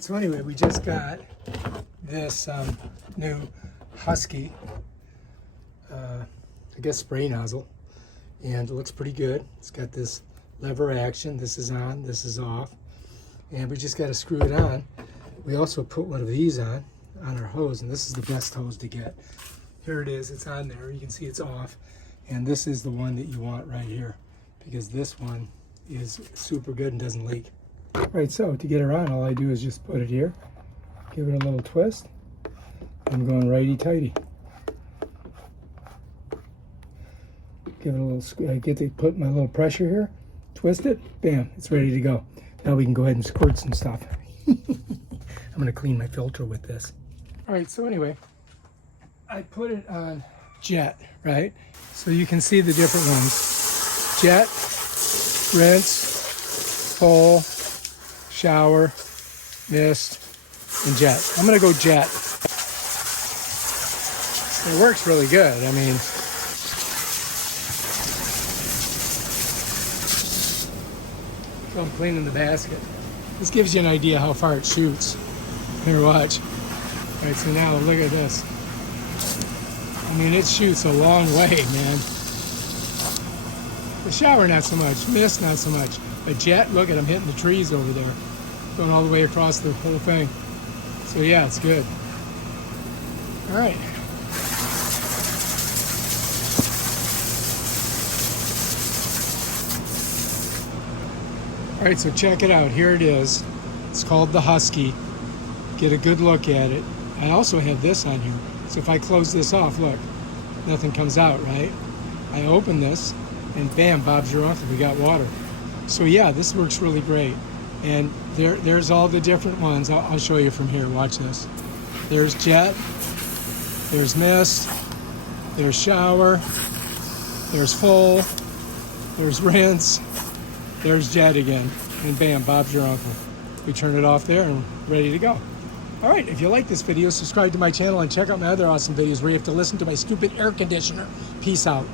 So anyway, we just got this new Husky, I guess spray nozzle, and it looks pretty good. It's got this lever action. This is on, this is off, and we just got to screw it on. We also put one of these on our hose, and this is the best hose to get. Here it is, it's on there. You can see it's off, and this is the one that you want right here, because this one is super good and doesn't leak. Right, so to get her on, all I do is just put it here, give it a little twist. I'm going righty-tighty. Give it a little, put my little pressure here, twist it, bam, it's ready to go. Now we can go ahead and squirt some stuff. I'm gonna clean my filter with this. All right, so anyway, I put it on jet, right? So you can see the different ones. Jet, rinse, full, shower, mist, and jet. I'm gonna go jet. It works really good. I mean, so I'm cleaning the basket. This gives you an idea how far it shoots. Here, watch. All right, so now look at this. I mean, it shoots a long way, man. The shower, not so much. Mist, not so much. But jet, look at them hitting the trees over there. Going all the way across the whole thing. So yeah, it's good. All right. All right, so check it out. Here it is. It's called the Husky. Get a good look at it. I also have this on here. So if I close this off, look, nothing comes out, right? I open this, and bam, Bob's your uncle. We got water. So yeah, this works really great. And there's all the different ones. I'll show you from here. Watch this. There's jet. There's mist. There's shower. There's full. There's rinse. There's jet again. And bam, Bob's your uncle. We turn it off there and ready to go. All right, if you like this video, subscribe to my channel and check out my other awesome videos where you have to listen to my stupid air conditioner. Peace out.